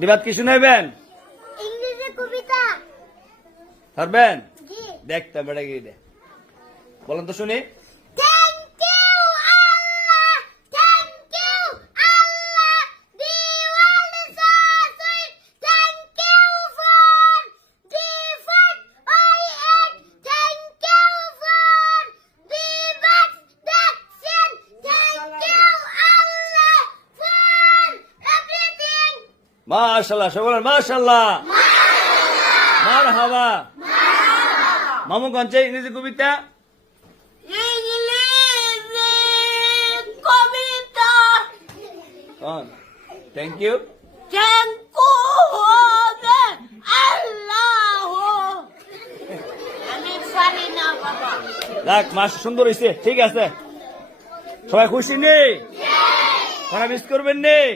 দিবাত কি শুনাইবেন? ইংরেজি কবিতা। পারবেন? জি। দেখতে বেড়ে গিয়ে দে, বলেন তো শুনি। Thank you Allah, thank you Allah, the world is so sweet. Thank you for the food I ate. Thank you for the birds that sing. Thank you Allah for everything. মাশাআল্লাহ, সবাই বলেন মাশাআল্লাহ, মারহাবা। মামু কনছে ইংরেজি কবিতা? ইংরেজি কবিতা। Thank you. Thank you Allah. আমি পারি না বাবা। যাক, মাস সুন্দর হয়েছে, ঠিক আছে। সবাই খুশি নেই? মিস করবেন নেই?